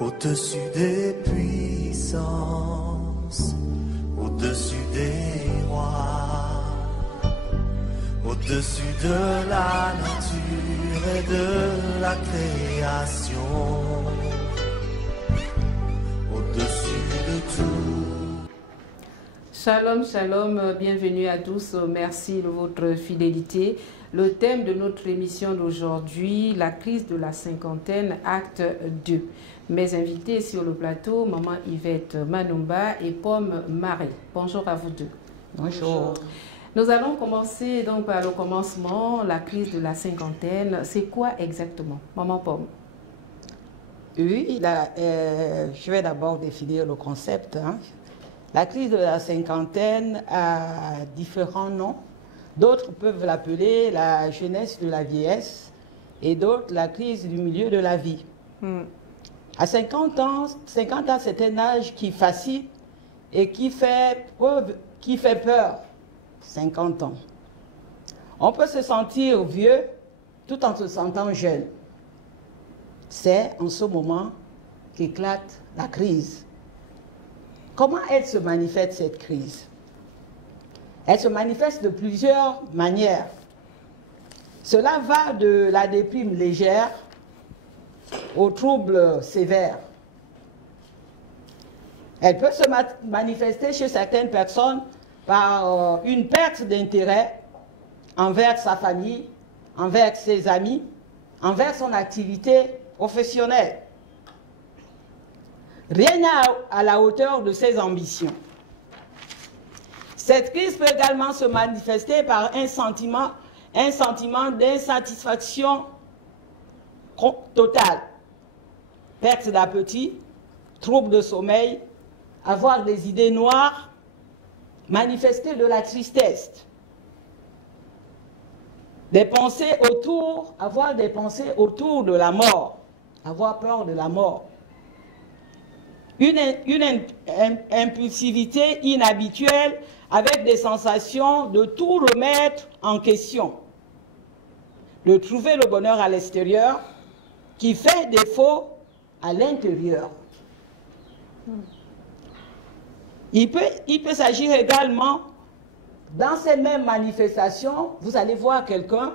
Au-dessus des puissances, au-dessus des rois, au-dessus de la nature et de la création, au-dessus de tout. Shalom, shalom, bienvenue à tous, merci de votre fidélité. Le thème de notre émission d'aujourd'hui, la crise de la cinquantaine, acte 2. Mes invités sur le plateau, Maman Yvette Manumba et Pomme Marie. Bonjour à vous deux. Bonjour. Nous allons commencer donc par le commencement, la crise de la cinquantaine. C'est quoi exactement, Maman Pomme? Oui, je vais d'abord définir le concept. La crise de la cinquantaine a différents noms. D'autres peuvent l'appeler la jeunesse de la vieillesse et d'autres la crise du milieu de la vie. À 50 ans, c'est un âge qui fascine et qui fait peur. 50 ans. On peut se sentir vieux tout en se sentant jeune. C'est en ce moment qu'éclate la crise. Comment elle se manifeste, cette crise? Elle se manifeste de plusieurs manières. Cela va de la déprime légère aux troubles sévères. Elle peut se manifester chez certaines personnes par une perte d'intérêt envers sa famille, envers ses amis, envers son activité professionnelle. Rien n'est à la hauteur de ses ambitions. Cette crise peut également se manifester par un sentiment d'insatisfaction totale. Perte d'appétit, troubles de sommeil, avoir des idées noires, manifester de la tristesse. Avoir des pensées autour de la mort, avoir peur de la mort. Une impulsivité inhabituelle avec des sensations de tout remettre en question. De trouver le bonheur à l'extérieur qui fait défaut à l'intérieur. Il peut s'agir également, dans ces mêmes manifestations, vous allez voir quelqu'un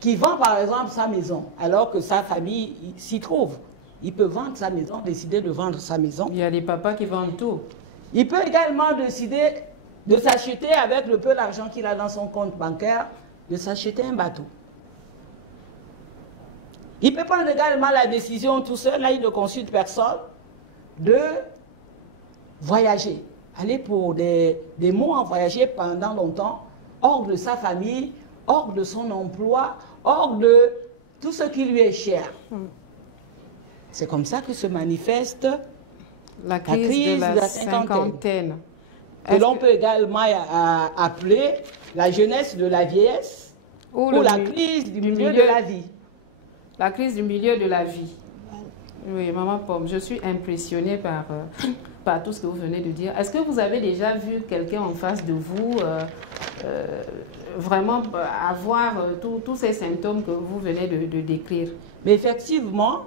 qui vend par exemple sa maison, alors que sa famille s'y trouve. Il peut vendre sa maison, décider de vendre sa maison. Il y a des papas qui vendent tout. Il peut également décider de s'acheter, avec le peu d'argent qu'il a dans son compte bancaire, de s'acheter un bateau. Il peut prendre également la décision tout seul, là il ne consulte personne, de voyager. Aller pour des mois voyager pendant longtemps, hors de sa famille, hors de son emploi, hors de tout ce qui lui est cher. C'est comme ça que se manifeste la crise de la cinquantaine. Que l'on peut également appeler la jeunesse de la vieillesse ou la crise du milieu de la vie. La crise du milieu de la vie. Oui, Maman Pomme, je suis impressionnée par tout ce que vous venez de dire. Est-ce que vous avez déjà vu quelqu'un en face de vous vraiment avoir tous ces symptômes que vous venez de décrire? Mais effectivement,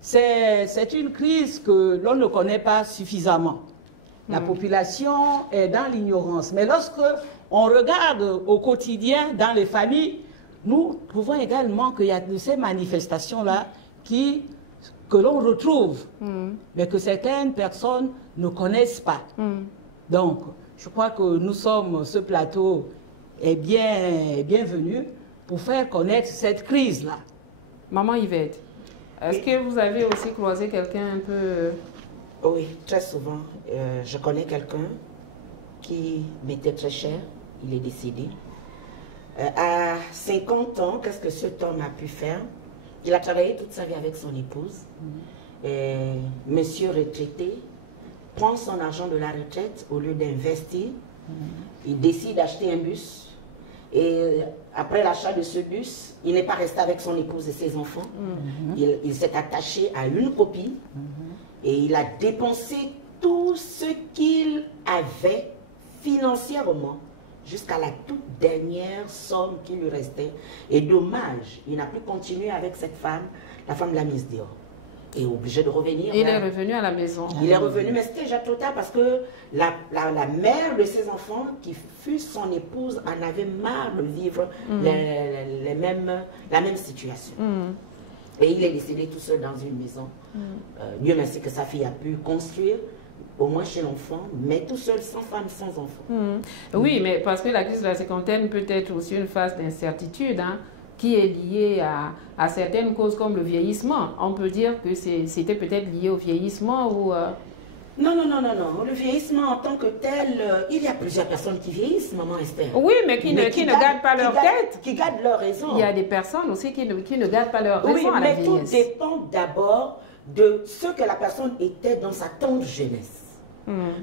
c'est une crise que l'on ne connaît pas suffisamment. La population est dans l'ignorance. Mais lorsque on regarde au quotidien dans les familles, nous trouvons également qu'il y a de ces manifestations-là que l'on retrouve, mais que certaines personnes ne connaissent pas. Donc, je crois que ce plateau est bienvenu pour faire connaître cette crise-là. Maman Yvette, est-ce que vous avez aussi croisé quelqu'un un peu... Oui, très souvent. Je connais quelqu'un qui m'était très cher, il est décédé. À 50 ans, qu'est-ce que cet homme a pu faire? Il a travaillé toute sa vie avec son épouse. Monsieur retraité prend son argent de la retraite au lieu d'investir. Il décide d'acheter un bus. Et après l'achat de ce bus, il n'est pas resté avec son épouse et ses enfants. Il s'est attaché à une copie et il a dépensé tout ce qu'il avait financièrement jusqu'à la toute dernière somme qui lui restait. Et dommage, il n'a pu continuer avec cette femme. La femme l'a mise dehors. est obligé de revenir. Il est revenu à la maison. Il est revenu, mais c'était déjà trop tard parce que la mère de ses enfants, qui fut son épouse, en avait marre de vivre la même situation. Et il est décédé tout seul dans une maison. Dieu merci que sa fille a pu construire, au moins chez l'enfant, mais tout seul, sans femme, sans enfant. Oui, mais parce que la crise de la cinquantaine peut être aussi une phase d'incertitude, hein, qui est liée à certaines causes comme le vieillissement. On peut dire que c'était peut-être lié au vieillissement ou... Non. Le vieillissement en tant que tel, il y a plusieurs personnes qui vieillissent, maman Esther. Oui, mais qui ne gardent pas leur tête. Qui gardent leur raison. Il y a des personnes aussi qui ne gardent pas leur raison à la vieillesse. Oui, mais tout dépend d'abord de ce que la personne était dans sa tendre jeunesse.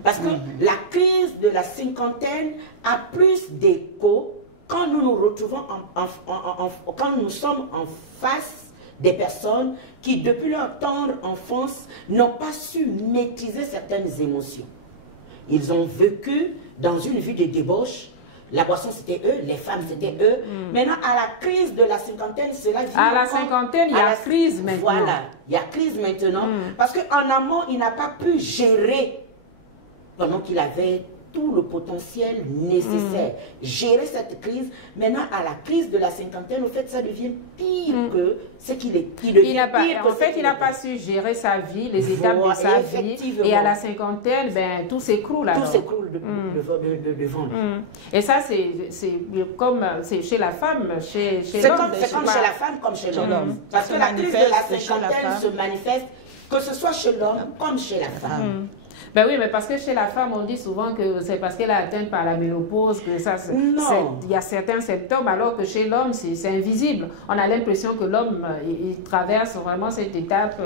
Parce que la crise de la cinquantaine a plus d'écho quand nous nous retrouvons, quand nous sommes en face des personnes qui, depuis leur tendre enfance, n'ont pas su maîtriser certaines émotions. Ils ont vécu dans une vie de débauche. La boisson, c'était eux, les femmes, c'était eux. Maintenant, à la crise de la cinquantaine, cela vient. À la cinquantaine, il y a crise maintenant. Voilà, il y a crise maintenant. Parce qu'en amont, il n'a pas pu gérer, pendant qu'il avait tout le potentiel nécessaire. Gérer cette crise. Maintenant, à la crise de la cinquantaine, au fait, ça devient pire que ce qu'il est. En fait, il n'a pas su gérer sa vie, les étapes de sa vie. Et à la cinquantaine, ben, tout s'écroule. Tout s'écroule devant lui. Et ça, c'est comme chez la femme, chez l'homme. C'est comme chez la femme, comme chez l'homme. Parce que la crise de la cinquantaine se manifeste, que ce soit chez l'homme comme chez la femme. Ben oui, mais parce que chez la femme, on dit souvent que c'est parce qu'elle est atteinte par la ménopause que ça, il y a certains symptômes, alors que chez l'homme, c'est invisible. On a l'impression que l'homme, il traverse vraiment cette étape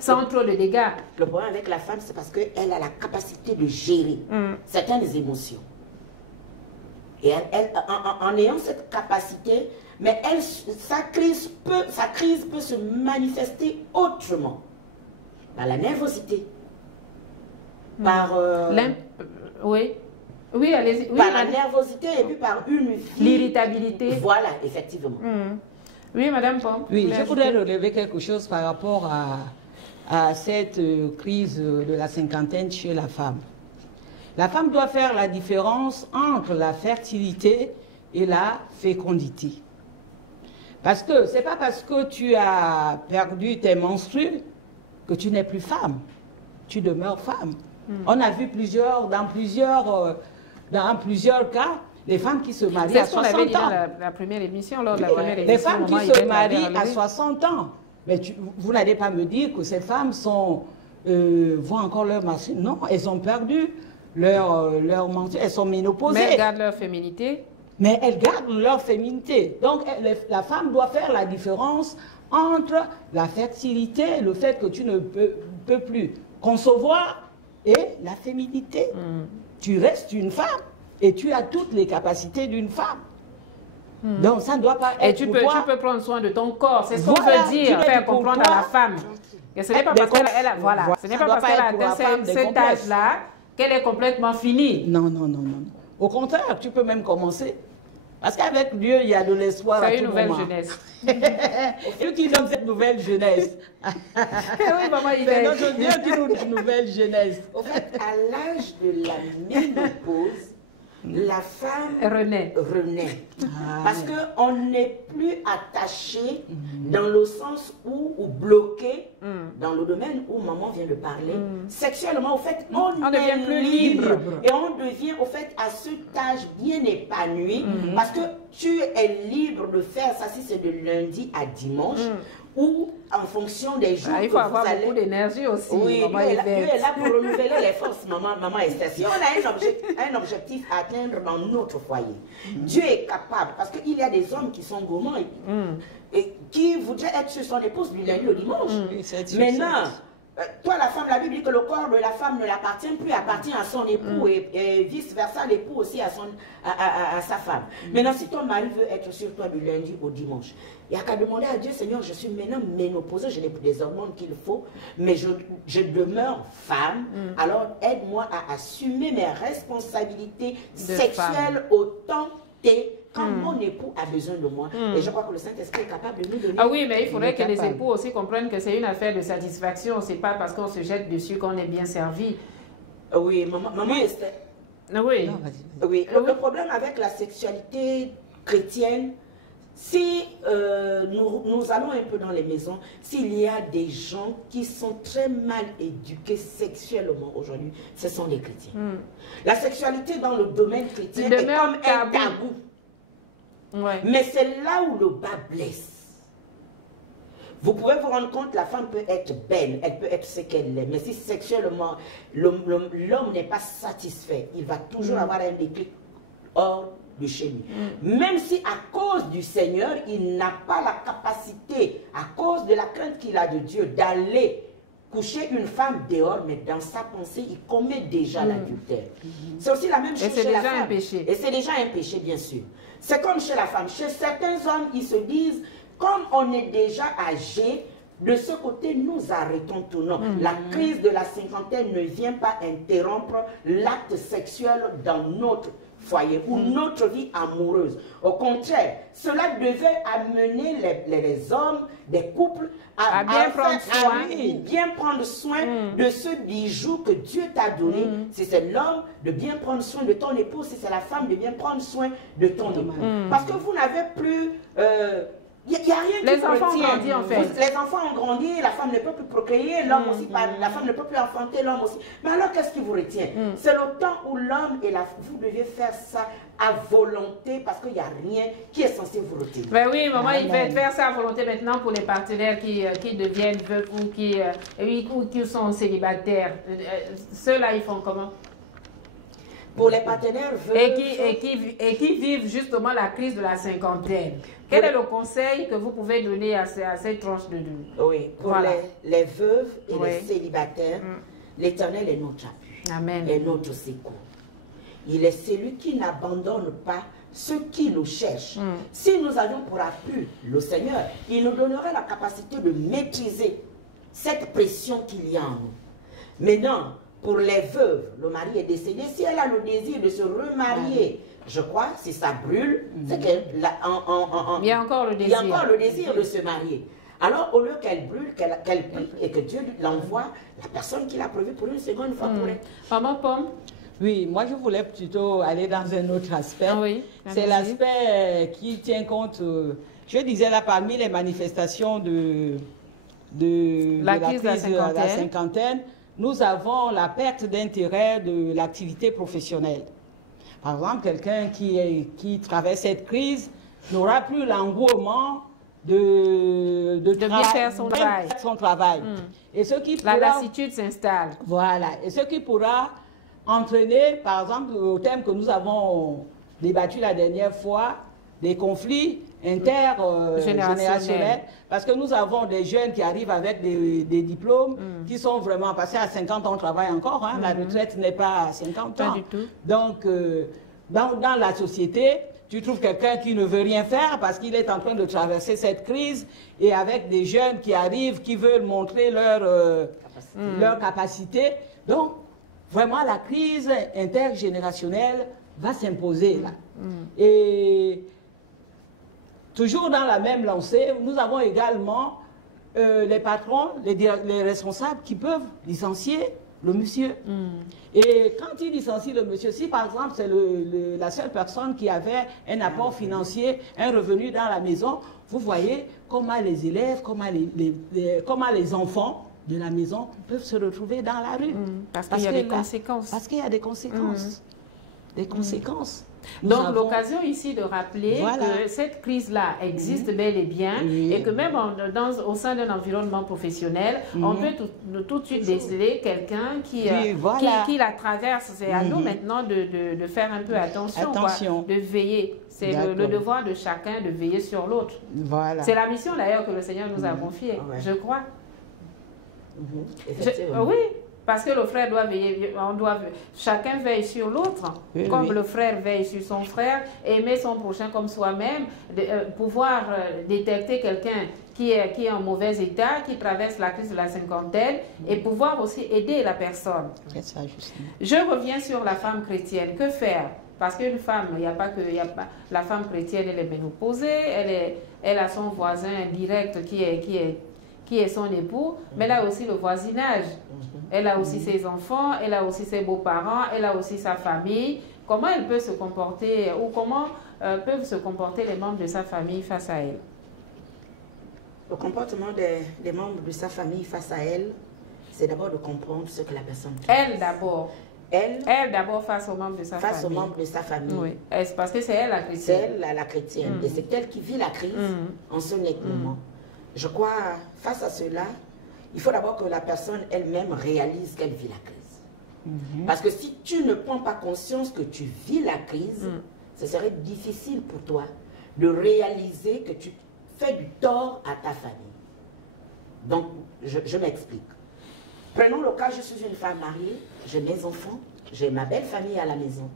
sans trop de dégâts. Le problème avec la femme, c'est parce qu'elle a la capacité de gérer certaines émotions. Et en ayant cette capacité, mais sa crise peut se manifester autrement. Par la nervosité. Par oui, allez-y. Oui, par la nervosité et puis par l'irritabilité. Voilà, effectivement. Oui, Madame Pomp. Oui, je voudrais relever quelque chose par rapport à cette crise de la cinquantaine chez la femme. La femme doit faire la différence entre la fertilité et la fécondité. Parce que ce n'est pas parce que tu as perdu tes menstrues que tu n'es plus femme. Tu demeures femme. On a vu dans plusieurs cas, les femmes qui se marient à 60 ans. C'est ce qu'on avait dit dans la première émission, lors de la première émission. Les femmes qui se marient à 60 ans. Mais vous n'allez pas me dire que ces femmes voient encore leur machine. Non, elles ont perdu leur menstrues, elles sont ménopausées. Mais elles gardent leur féminité. Mais elles gardent leur féminité. Donc la femme doit faire la différence entre la fertilité, le fait que tu ne peux plus concevoir, et la féminité. Tu restes une femme et tu as toutes les capacités d'une femme. Donc ça ne doit pas être. Et tu peux prendre soin de ton corps. C'est ce qu'on veut dire, faire comprendre à la femme. Et ce n'est pas parce qu'elle a atteint cet âge-là qu'elle est complètement finie. Non. Au contraire, tu peux même commencer. Parce qu'avec Dieu, il y a de l'espoir à tout moment. C'est une nouvelle jeunesse. Dieu qui donne cette nouvelle jeunesse. Oui, maman, c'est notre Dieu qui donne une nouvelle jeunesse. Au fait, à l'âge de la ménopause, la femme renaît. Parce qu'on n'est plus attaché dans le sens où bloqué dans le domaine où maman vient de parler. Sexuellement, au fait, on devient plus libre. Et on devient, au fait, à cet âge bien épanoui. Parce que tu es libre de faire ça si c'est de lundi à dimanche. Ou en fonction des jours il faut avoir beaucoup d'énergie aussi. Oui, Dieu est là pour renouveler les forces, maman Esther. Si on a un objectif à atteindre dans notre foyer, Dieu est capable, parce qu'il y a des hommes qui sont gourmands et qui voudraient être sur son épouse du lundi au dimanche. Maintenant, toi, la femme, la Bible dit que le corps de la femme ne l'appartient plus, appartient à son époux et vice-versa, l'époux aussi à sa femme. Maintenant, si ton mari veut être sur toi du lundi au dimanche, il n'y a qu'à demander à Dieu, Seigneur, je suis maintenant ménopausée, je n'ai plus les hormones qu'il faut, mais je demeure femme, alors aide-moi à assumer mes responsabilités sexuelles autant tes quand mon époux a besoin de moi. Et je crois que le Saint-Esprit est capable de nous donner. Ah oui, mais il faudrait que les époux aussi comprennent que c'est une affaire de satisfaction. C'est pas parce qu'on se jette dessus qu'on est bien servi. Oui, maman Esther. Oui. Non, vas-y. Oui, le problème avec la sexualité chrétienne, si nous allons un peu dans les maisons, s'il y a des gens qui sont très mal éduqués sexuellement aujourd'hui, ce sont les chrétiens. La sexualité dans le domaine chrétien est comme un tabou. Ouais. Mais c'est là où le bas blesse. Vous pouvez vous rendre compte, la femme peut être belle, elle peut être ce qu'elle est, mais si sexuellement l'homme n'est pas satisfait, il va toujours avoir un déclic hors de chez lui. Même si à cause du Seigneur, il n'a pas la capacité, à cause de la crainte qu'il a de Dieu, d'aller coucher une femme dehors, mais dans sa pensée, il commet déjà l'adultère. C'est aussi la même chose chez la femme. C'est déjà un péché. Et c'est déjà un péché, bien sûr. C'est comme chez la femme. Chez certains hommes, ils se disent, comme on est déjà âgé, de ce côté, nous arrêtons tout. Non, la crise de la cinquantaine ne vient pas interrompre l'acte sexuel dans notre foyer ou notre vie amoureuse. Au contraire, cela devait amener les hommes des couples à bien prendre soin de ce bijou que Dieu t'a donné. Si c'est l'homme, de bien prendre soin de ton épouse. Si c'est la femme, de bien prendre soin de ton époux. Parce que vous n'avez plus... il n'y a rien qui les enfants ont grandi en fait. Les enfants ont grandi, la femme ne peut plus procréer, l'homme aussi, la femme ne peut plus enfanter, l'homme aussi. Mais alors qu'est-ce qui vous retient? C'est le temps où l'homme et la femme, vous devez faire ça à volonté parce qu'il n'y a rien qui est censé vous retenir. Ben oui, maman, il va faire ça à volonté maintenant pour les partenaires qui deviennent veufs ou qui sont célibataires. Ceux-là, ils font comment? Pour les partenaires veufs... Et qui vivent justement la crise de la cinquantaine. Quel est le conseil que vous pouvez donner à cette tranche de deux? Oui, pour les veuves et les célibataires, l'Éternel est notre appui. Amen. Est notre secours. Il est celui qui n'abandonne pas ceux qui le cherchent. Si nous avions pour appui le Seigneur, il nous donnerait la capacité de maîtriser cette pression qu'il y a en nous. Maintenant, pour les veuves, le mari est décédé. Si elle a le désir de se remarier, je crois, si ça brûle, c'est qu'il y a encore le désir. Il y a encore le désir de se marier. Alors, au lieu qu'elle brûle, qu'elle prie et que Dieu l'envoie, la personne qui l'a prévu pour une seconde fois pour elle. Maman Pomme? Oui, moi je voulais plutôt aller dans un autre aspect. Oui, c'est l'aspect qui tient compte, je disais là, parmi les manifestations de la crise de la cinquantaine, nous avons la perte d'intérêt de l'activité professionnelle. Par exemple, quelqu'un qui traverse cette crise n'aura plus l'engouement de bien faire son travail. Et ce qui la lassitude s'installe. Voilà. Et ce qui pourra entraîner, par exemple, au thème que nous avons débattu la dernière fois, des conflits intergénérationnels, parce que nous avons des jeunes qui arrivent avec des diplômes qui sont vraiment passés à 50 ans, on travaille encore, hein, la retraite n'est pas à 50 ans. Pas du tout. Donc, dans la société, tu trouves quelqu'un qui ne veut rien faire parce qu'il est en train de traverser cette crise et avec des jeunes qui arrivent, qui veulent montrer leur capacité. Donc, vraiment, la crise intergénérationnelle va s'imposer là. Et toujours dans la même lancée, nous avons également les patrons, les responsables qui peuvent licencier le monsieur. Et quand ils licencient le monsieur, si par exemple c'est la seule personne qui avait un apport financier, un revenu dans la maison, vous voyez comment les élèves, comment les enfants de la maison peuvent se retrouver dans la rue. Parce qu'il y a des conséquences. Parce qu'il y a des conséquences. Des conséquences. Donc l'occasion ici de rappeler que cette crise-là existe bel et bien et que même au sein d'un environnement professionnel, on peut tout de suite déceler quelqu'un qui la traverse. C'est à nous maintenant de faire un peu attention. De veiller. C'est le devoir de chacun de veiller sur l'autre. Voilà. C'est la mission d'ailleurs que le Seigneur nous a confiée, je crois. Oui. Parce que le frère doit veiller, chacun veille sur l'autre, comme le frère veille sur son frère, aimer son prochain comme soi-même, pouvoir détecter quelqu'un qui est en mauvais état, qui traverse la crise de la cinquantaine, et pouvoir aussi aider la personne. Ça, justement. Je reviens sur la femme chrétienne. Que faire? Parce qu'une femme, il n'y a pas que la femme chrétienne, elle est ménopausée, elle a son voisin direct qui est son époux, mais elle a aussi le voisinage. Elle a aussi ses enfants, elle a aussi ses beaux-parents, elle a aussi sa famille. Comment elle peut se comporter ou comment peuvent se comporter les membres de sa famille face à elle? Le comportement des membres de sa famille face à elle, c'est d'abord de comprendre ce que la personne traverse. Elle d'abord. Elle d'abord face aux membres de sa famille. Face aux membres de sa famille. Oui. Parce que c'est elle la chrétienne. C'est elle la chrétienne. Et c'est elle qui vit la crise en ce net moment. Je crois, face à cela, il faut d'abord que la personne elle-même réalise qu'elle vit la crise. Parce que si tu ne prends pas conscience que tu vis la crise, ce serait difficile pour toi de réaliser que tu fais du tort à ta famille. Donc, je m'explique. Prenons le cas, je suis une femme mariée, j'ai mes enfants, j'ai ma belle famille à la maison.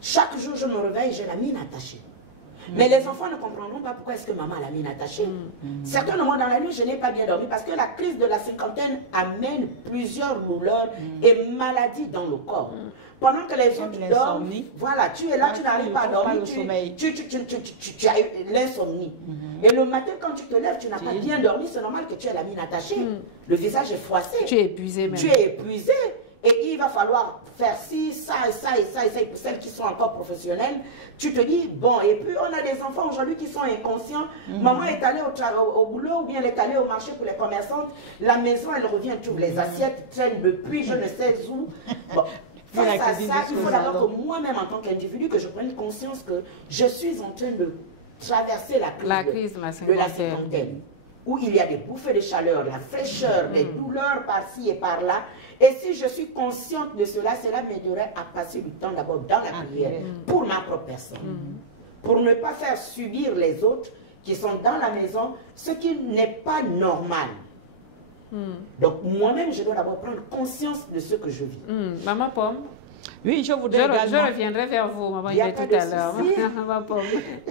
Chaque jour, je me réveille, j'ai la mine attachée. Mais les enfants ne comprendront pas pourquoi est-ce que maman a la mine attachée. Certainement, dans la nuit, je n'ai pas bien dormi parce que la crise de la cinquantaine amène plusieurs douleurs et maladies dans le corps. Pendant que les autres dorment, voilà, tu es là, tu n'arrives pas à dormir, tu as eu l'insomnie. Et le matin, quand tu te lèves, tu n'as pas bien dormi, c'est normal que tu aies la mine attachée. Le visage est froissé. Tu es épuisé même. Tu es épuisé. Et il va falloir faire ci, ça et ça et ça et ça. Et pour celles qui sont encore professionnelles, tu te dis, bon, et puis on a des enfants aujourd'hui qui sont inconscients. Maman est allée au boulot ou bien elle est allée au marché pour les commerçantes. La maison, elle revient, toutes les assiettes traînent depuis je ne sais où. Bon. Face à ça, il faut d'abord que moi-même, en tant qu'individu, que je prenne conscience que je suis en train de traverser la crise de la cinquantaine, où il y a des bouffées de chaleur, la fraîcheur, des douleurs par-ci et par-là. Et si je suis consciente de cela, cela m'aiderait à passer du temps d'abord dans la prière pour ma propre personne. Pour ne pas faire subir les autres qui sont dans la maison ce qui n'est pas normal. Donc moi-même, je dois d'abord prendre conscience de ce que je vis. Maman Pomme. Oui, je reviendrai vers vous, maman, il tout à l'heure.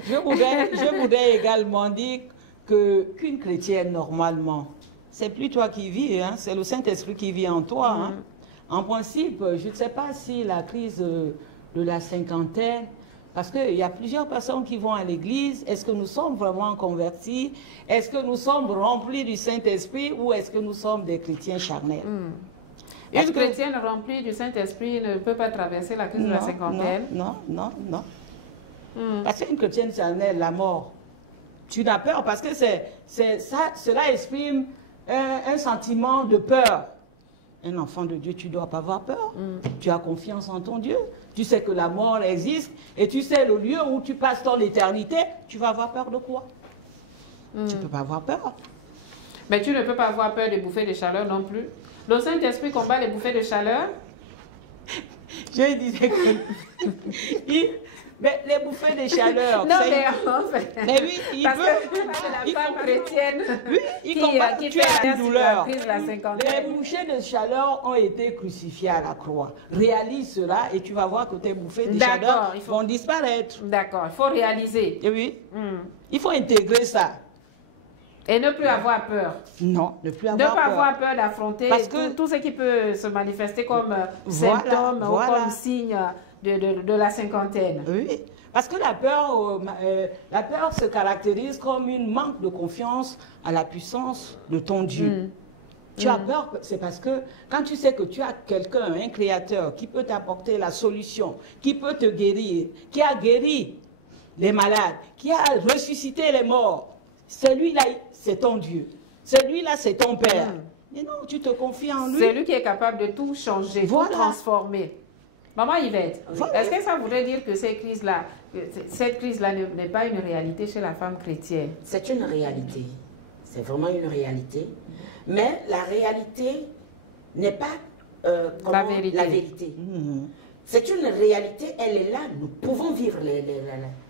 Je voudrais également dire qu'une chrétienne, normalement, c'est plus toi qui vis, hein, c'est le Saint-Esprit qui vit en toi. Hein. En principe, je ne sais pas si la crise de la cinquantaine, parce qu'il y a plusieurs personnes qui vont à l'église, est-ce que nous sommes vraiment convertis? Est-ce que nous sommes remplis du Saint-Esprit ou est-ce que nous sommes des chrétiens charnels? Une chrétienne remplie du Saint-Esprit ne peut pas traverser la crise de la cinquantaine. Non. Parce qu'une chrétienne charnelle, la mort, tu n'as peur parce que cela exprime un sentiment de peur. Un enfant de Dieu, tu ne dois pas avoir peur. Tu as confiance en ton Dieu. Tu sais que la mort existe et tu sais le lieu où tu passes ton éternité. Tu vas avoir peur de quoi? Tu ne peux pas avoir peur. Mais tu ne peux pas avoir peur des bouffées de chaleur non plus. Le Saint-Esprit combat les bouffées de chaleur. Je disais que... Mais les bouffées de chaleur... Non, mais en fait... Mais oui, il parce veut... que la femme chrétienne qui fait la douleur. Les bouffées de chaleur ont été crucifiées à la croix. Réalise cela et tu vas voir que tes bouffées de chaleur vont disparaître. D'accord, il faut réaliser. Et oui, il faut intégrer ça. Et ne plus avoir peur. Non, ne plus avoir peur. Ne pas avoir peur d'affronter tout ce qui peut se manifester comme symptôme ou comme signe de la cinquantaine. Oui, parce que la peur se caractérise comme une manque de confiance à la puissance de ton Dieu. Tu as peur, c'est parce que quand tu sais que tu as quelqu'un, un créateur, qui peut t'apporter la solution, qui peut te guérir, qui a guéri les malades, qui a ressuscité les morts, celui-là, c'est ton Dieu. Celui-là, c'est ton Père. Mais non, tu te confies en lui. C'est lui qui est capable de tout changer, tout transformer. Maman Yvette, est-ce que ça voudrait dire que cette crise-là n'est pas une réalité chez la femme chrétienne? C'est une réalité. C'est vraiment une réalité. Mais la réalité n'est pas la vérité. C'est une réalité, elle est là. Nous pouvons vivre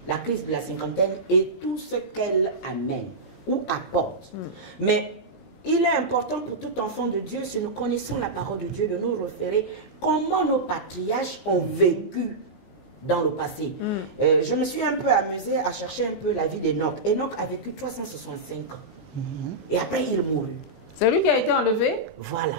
la crise de la cinquantaine et tout ce qu'elle amène ou apporte. Mais il est important pour tout enfant de Dieu, si nous connaissons la parole de Dieu, de nous référer comment nos patriarches ont vécu dans le passé. Je me suis un peu amusée à chercher un peu la vie d'Enoch. Enoch a vécu 365 ans. Et après, il mourut. C'est lui qui a été enlevé? Voilà.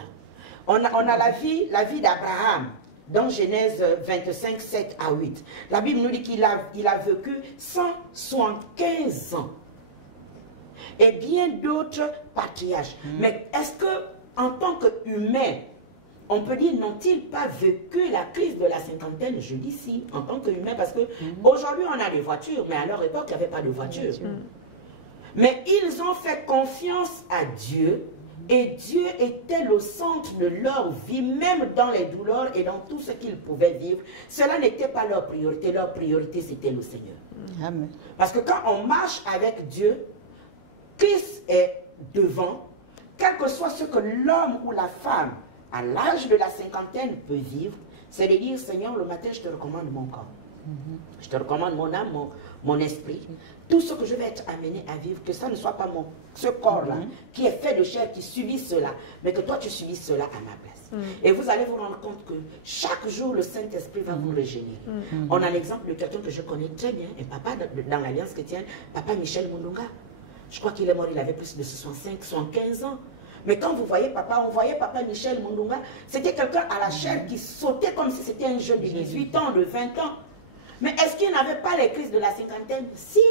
On a la vie d'Abraham. dans Genèse 25, 7 à 8. La Bible nous dit qu'il a vécu 175 ans. Et bien d'autres patriarches. Mais est-ce que, en tant qu'humain, on peut dire, n'ont-ils pas vécu la crise de la cinquantaine? Je dis si, en tant qu'humain, parce qu'aujourd'hui, on a des voitures, mais à leur époque, il n'y avait pas de voiture. Mais ils ont fait confiance à Dieu, et Dieu était le centre de leur vie, même dans les douleurs et dans tout ce qu'ils pouvaient vivre. Cela n'était pas leur priorité, c'était le Seigneur. Amen. Parce que quand on marche avec Dieu, Christ est devant, quel que soit ce que l'homme ou la femme à l'âge de la cinquantaine peut vivre, c'est de dire, Seigneur, le matin, je te recommande mon corps. Je te recommande mon âme, mon esprit. Tout ce que je vais être amené à vivre, que ça ne soit pas ce corps-là, qui est fait de chair, qui subit cela, mais que toi, tu subis cela à ma place. Et vous allez vous rendre compte que chaque jour, le Saint-Esprit va vous régénérer. On a l'exemple de quelqu'un que je connais très bien, un papa dans l'Alliance chrétienne, papa Michel Mundunga. Je crois qu'il est mort, il avait plus de 65, 75 ans. Mais quand vous voyez papa, on voyait papa Michel Mundunga, c'était quelqu'un à la chair qui sautait comme si c'était un jeune de 18 ans, de 20 ans. Mais est-ce qu'il n'avait pas les crises de la cinquantaine? Si,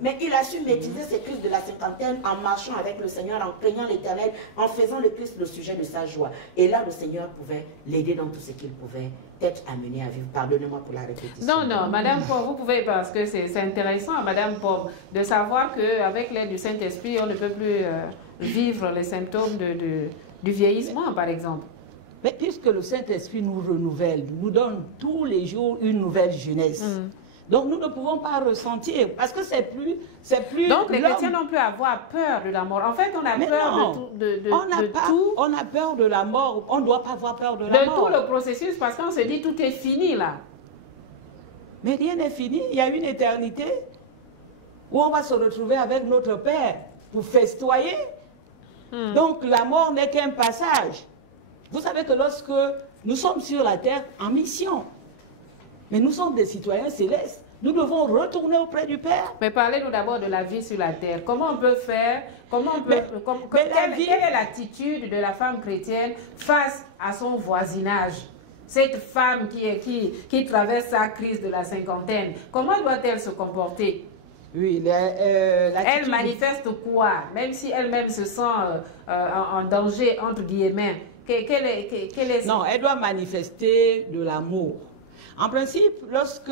mais il a su maîtriser ces crises de la cinquantaine en marchant avec le Seigneur, en craignant l'Éternel, en faisant le Christ le sujet de sa joie. Et là, le Seigneur pouvait l'aider dans tout ce qu'il pouvait être amené à vivre. Pardonnez-moi pour la répétition. Non, non, Madame Paul, vous pouvez, parce que c'est intéressant, Madame Paul, de savoir qu'avec l'aide du Saint-Esprit, on ne peut plus vivre les symptômes du vieillissement, par exemple. Mais puisque le Saint-Esprit nous renouvelle, nous donne tous les jours une nouvelle jeunesse. Donc nous ne pouvons pas ressentir, parce que c'est plus... Donc les chrétiens n'ont plus à avoir peur de la mort. En fait, on a peur de tout. On a peur de la mort, on ne doit pas avoir peur de la mort. De tout le processus, parce qu'on se dit tout est fini là. Mais rien n'est fini, il y a une éternité où on va se retrouver avec notre Père pour festoyer. Donc la mort n'est qu'un passage. Vous savez que lorsque nous sommes sur la terre en mission, mais nous sommes des citoyens célestes, nous devons retourner auprès du Père. Mais parlez-nous d'abord de la vie sur la terre. Comment on peut faire, quelle est l'attitude de la femme chrétienne face à son voisinage? Cette femme qui traverse sa crise de la cinquantaine, comment doit-elle se comporter? Oui, elle manifeste quoi? Même si elle-même se sent en danger, entre guillemets. Non, elle doit manifester de l'amour. En principe, lorsque,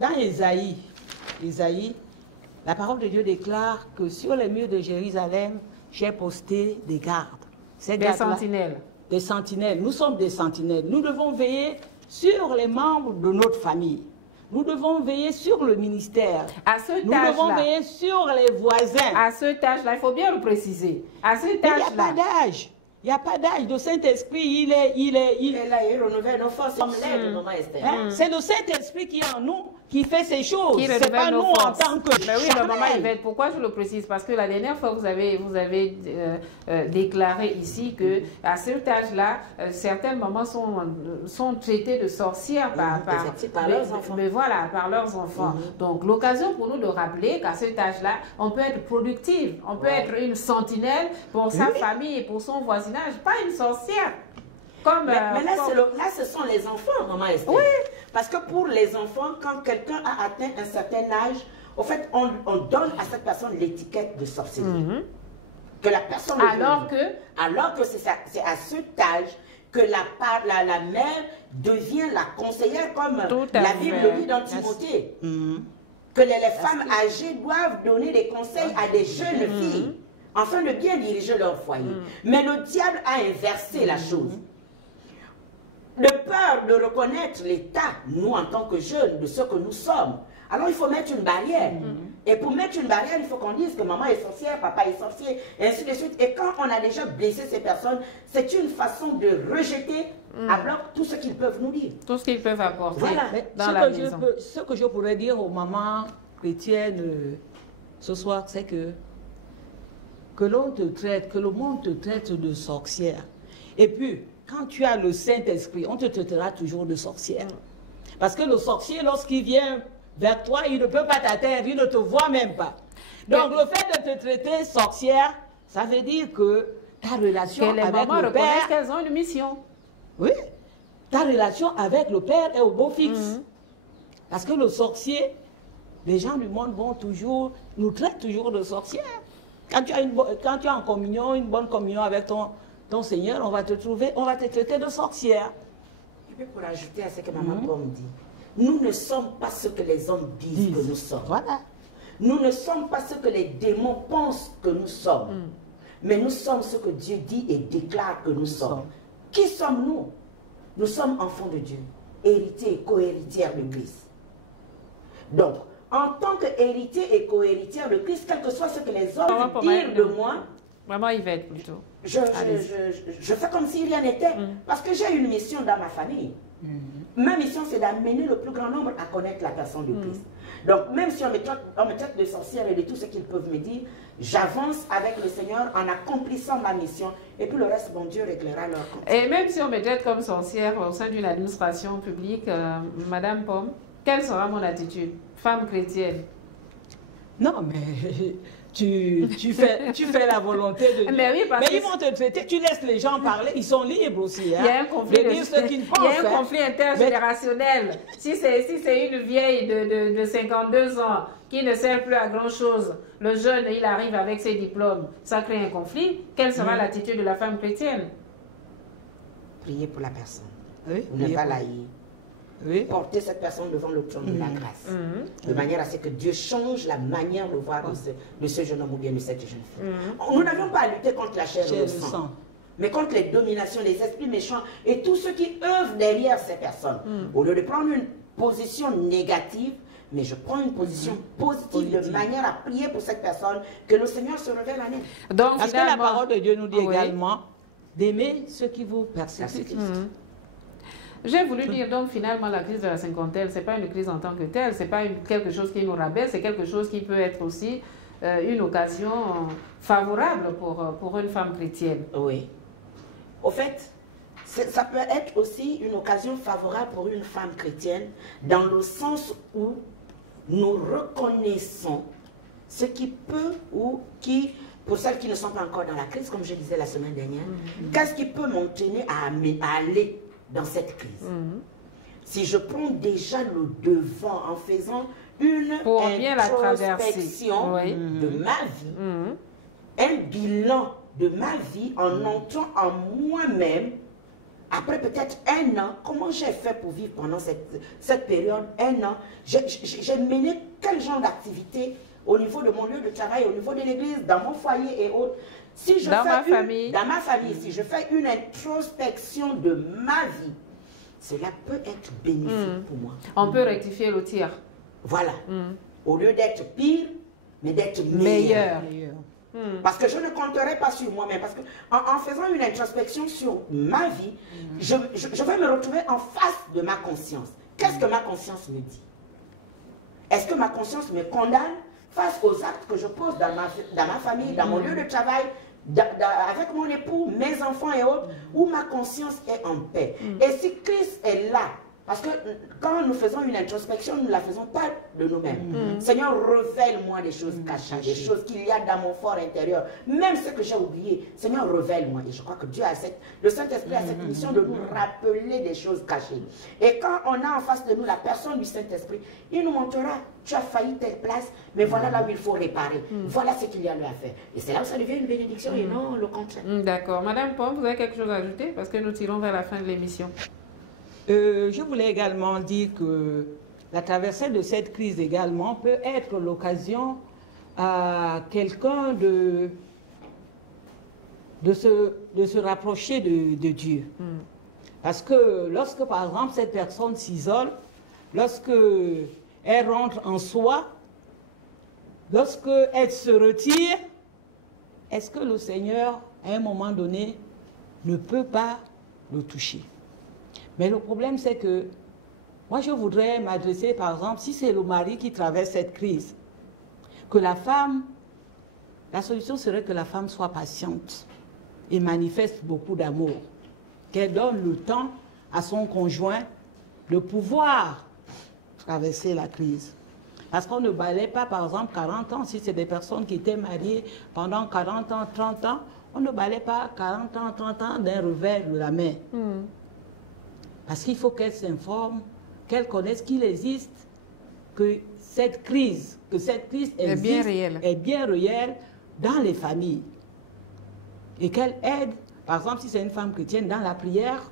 dans Ésaïe, la parole de Dieu déclare que sur les murs de Jérusalem, j'ai posté des gardes. Des sentinelles. Des sentinelles. Nous sommes des sentinelles. Nous devons veiller sur les membres de notre famille. Nous devons veiller sur le ministère. Nous devons veiller sur les voisins. À cet âge-là, il faut bien le préciser. À cet âge-là. Il n'y a pas d'âge. Il n'y a pas d'âge. Le Saint-Esprit, il est là, il renouvelle nos forces. C'est le Saint-Esprit qui est en nous, qui fait ces choses. C'est pas nous en tant que mais oui, le maman Yvette, pourquoi je le précise? Parce que la dernière fois, vous avez déclaré ici que à cet âge-là, certaines mamans sont traitées de sorcières par leurs enfants. Mais voilà, par leurs enfants. Donc, l'occasion pour nous de rappeler qu'à cet âge-là, on peut être productive, on peut être une sentinelle pour sa famille et pour son voisinage. Pas une sorcière. Mais là, ce sont les enfants, maman Esther. Oui. Parce que pour les enfants, quand quelqu'un a atteint un certain âge, au fait, on donne à cette personne l'étiquette de sorcellerie. Que la personne... Alors que c'est à cet âge que la mère devient la conseillère, comme la Bible le dit dans Timothée. Que les femmes âgées doivent donner des conseils à des jeunes filles, afin de bien diriger leur foyer. Mais le diable a inversé la chose. De peur de reconnaître l'état, nous en tant que jeunes, de ce que nous sommes. Alors il faut mettre une barrière. Et pour mettre une barrière, il faut qu'on dise que maman est sorcière, papa est sorcier, et ainsi de suite. Et quand on a déjà blessé ces personnes, c'est une façon de rejeter à bloc tout ce qu'ils peuvent nous dire. Tout ce qu'ils peuvent apporter dans la maison. Ce que je pourrais dire aux mamans chrétiennes ce soir, c'est que l'on te traite, que le monde te traite de sorcière. Et puis, quand tu as le Saint-Esprit, on te traitera toujours de sorcière. Parce que le sorcier, lorsqu'il vient vers toi, il ne peut pas t'atteindre, il ne te voit même pas. Donc, le fait de te traiter sorcière, ça veut dire que ta relation avec le Père... qu'elles ont une mission. Oui. ta relation avec le père est au beau fixe. Parce que le sorcier, les gens du monde vont toujours, nous traitent toujours de sorcières. Quand tu as en communion, une bonne communion avec ton Seigneur, on va te traiter de sorcière. Et puis pour ajouter à ce que Maman Pomme dit, nous ne sommes pas ce que les hommes disent que nous sommes. Voilà. Nous ne sommes pas ce que les démons pensent que nous sommes. Mais nous sommes ce que Dieu dit et déclare que nous sommes. Qui sommes-nous? Nous sommes enfants de Dieu, héritiers et co-héritières de Christ. Donc, en tant qu'héritier et co-héritière de Christ, quel que soit ce que les hommes disent de moi, Maman Yvette plutôt. je fais comme si rien n'était. Parce que j'ai une mission dans ma famille. Ma mission, c'est d'amener le plus grand nombre à connaître la personne de Christ. Donc, même si on me traite de sorcière et de tout ce qu'ils peuvent me dire, j'avance avec le Seigneur en accomplissant ma mission. Et puis le reste, bon Dieu réglera leur compte. Et même si on me traite comme sorcière au sein d'une administration publique, Madame Pomme, quelle sera mon attitude? Femme chrétienne. Non, mais tu fais la volonté de Dieu. Mais oui, parce que ils vont te traiter, tu laisses les gens parler, ils sont libres aussi. Hein, il y a un conflit, conflit intergénérationnel. Si c'est une vieille de 52 ans qui ne sert plus à grand-chose, le jeune, il arrive avec ses diplômes, ça crée un conflit. Quelle sera l'attitude de la femme chrétienne? Priez pour la personne. Oui, Ne pas l'haïr. Oui. Porter cette personne devant le trône de la grâce. De manière à ce que Dieu change la manière de voir de ce jeune homme ou bien de cette jeune fille. Nous n'avions pas à lutter contre la chair et le sang, mais contre les dominations, les esprits méchants et tous ceux qui œuvrent derrière ces personnes. Au lieu de prendre une position négative, mais je prends une position positive de manière à prier pour cette personne, que le Seigneur se révèle en elle. Donc, parce que la parole de Dieu nous dit également d'aimer ceux qui vous persécutent. J'ai voulu dire donc finalement la crise de la cinquantaine, ce n'est pas une crise en tant que telle, ce n'est pas quelque chose qui nous rabaisse, c'est quelque chose qui peut être aussi une occasion favorable pour une femme chrétienne. Oui. Au fait, ça peut être aussi une occasion favorable pour une femme chrétienne dans le sens où nous reconnaissons ce qui peut ou qui, pour celles qui ne sont pas encore dans la crise, comme je disais la semaine dernière, qu'est-ce qui peut m'entraîner à aller dans cette crise? Si je prends déjà le devant en faisant une introspection de ma vie, un bilan de ma vie en entrant en moi-même, après peut-être un an, comment j'ai fait pour vivre pendant cette période, un an, j'ai mené quel genre d'activité au niveau de mon lieu de travail, au niveau de l'église, dans mon foyer et autres. Si je dans ma famille, si je fais une introspection de ma vie, cela peut être bénéfique pour moi. On peut rectifier le tir. Voilà. Au lieu d'être pire, mais d'être meilleur. Parce que je ne compterai pas sur moi-même. Parce que en faisant une introspection sur ma vie, je vais me retrouver en face de ma conscience. Qu'est-ce que ma conscience me dit? Est-ce que ma conscience me condamne face aux actes que je pose dans ma famille, dans mon lieu de travail, avec mon époux, mes enfants et autres, où ma conscience est en paix? Et si Christ est là, parce que quand nous faisons une introspection, nous ne la faisons pas de nous-mêmes. Seigneur, révèle-moi des choses cachées, des choses qu'il y a dans mon fort intérieur, même ce que j'ai oublié. Seigneur, révèle-moi. Et je crois que Dieu a le Saint-Esprit a cette mission de nous rappeler des choses cachées. Et quand on a en face de nous la personne du Saint-Esprit, il nous montrera, tu as failli telle place, mais voilà là où il faut réparer. Voilà ce qu'il y a à faire. Et c'est là où ça devient une bénédiction et non le contraire. D'accord. Madame Pomme, vous avez quelque chose à ajouter? Parce que nous tirons vers la fin de l'émission. Je voulais également dire que la traversée de cette crise également peut être l'occasion à quelqu'un de se rapprocher de Dieu. Parce que lorsque, par exemple, cette personne s'isole, lorsque elle rentre en soi, lorsque elle se retire, est-ce que le Seigneur, à un moment donné, ne peut pas le toucher? Mais le problème, c'est que moi, je voudrais m'adresser, par exemple, si c'est le mari qui traverse cette crise, que la femme, la solution serait que la femme soit patiente et manifeste beaucoup d'amour, qu'elle donne le temps à son conjoint de pouvoir traverser la crise. Parce qu'on ne balaie pas, par exemple, 40 ans, si c'est des personnes qui étaient mariées pendant 40 ans, 30 ans, on ne balaie pas 40 ans, 30 ans d'un revers de la main. Parce qu'il faut qu'elles s'informent, qu'elles connaissent qu'il existe, que cette crise existe, est bien réelle dans les familles. Et qu'elles aident, par exemple, si c'est une femme chrétienne, dans la prière,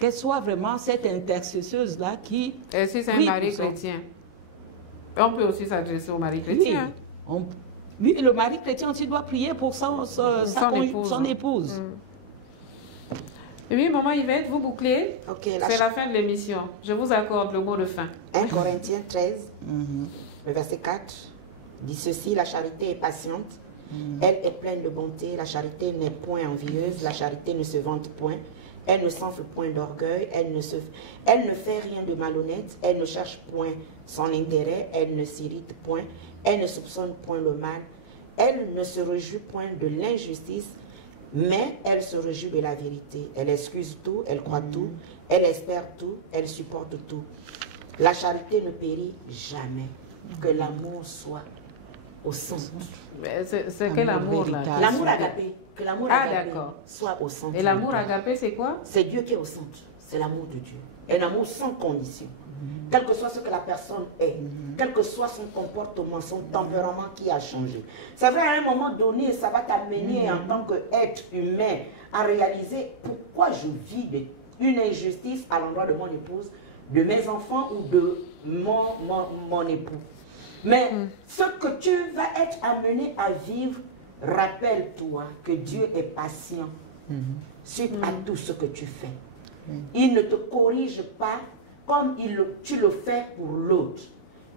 qu'elle soit vraiment cette intercesseuse-là qui... Et si c'est un mari chrétien, on peut aussi s'adresser au mari chrétien. Oui, le mari chrétien aussi doit prier pour son épouse. Oui, maman Yvette, vous bouclez. Okay, c'est la fin de l'émission. Je vous accorde le mot de fin. 1 Corinthiens 13, le verset 4, dit ceci, la charité est patiente, elle est pleine de bonté, la charité n'est point envieuse, la charité ne se vante point, elle ne s'enfle point d'orgueil, elle ne fait rien de malhonnête, elle ne cherche point son intérêt, elle ne s'irrite point, elle ne soupçonne point le mal, elle ne se réjouit point de l'injustice, mais elle se réjouit de la vérité. Elle excuse tout, elle croit tout, elle espère tout, elle supporte tout. La charité ne périt jamais. Que l'amour soit au centre. C'est quel amour là? L'amour agapé. Que l'amour agapé soit au centre. Et l'amour agapé, c'est quoi? C'est Dieu qui est au centre. C'est l'amour de Dieu. Un amour sans condition. Quel que soit ce que la personne est, quel que soit son comportement, son tempérament qui a changé. C'est vrai, à un moment donné, ça va t'amener en tant qu'être humain à réaliser pourquoi je vis une injustice à l'endroit de mon épouse, de mes enfants ou de mon époux. Mais ce que tu vas être amené à vivre, rappelle-toi que Dieu est patient suite à tout ce que tu fais. Il ne te corrige pas comme tu le fais pour l'autre.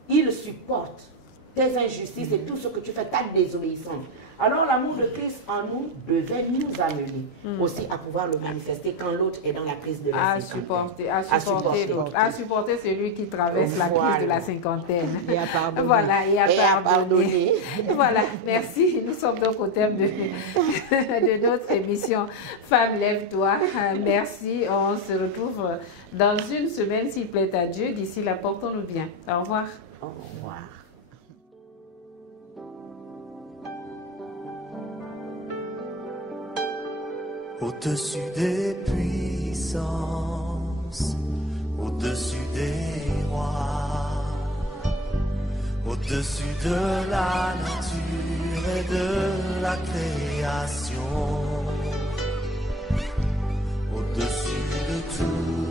Il supporte tes injustices et tout ce que tu fais, ta désobéissance. Alors l'amour de Christ en nous devait nous amener aussi à pouvoir le manifester quand l'autre est dans la crise de la cinquantaine. À supporter celui qui traverse la crise de la cinquantaine. Et à pardonner. Voilà, et à pardonner. Voilà, merci. Nous sommes donc au thème de notre émission Femme, lève-toi. Merci. On se retrouve dans une semaine, s'il plaît à Dieu. D'ici là, portons-nous bien. Au revoir. Au revoir. Au-dessus des puissances, au-dessus des rois, au-dessus de la nature et de la création, au-dessus de tout.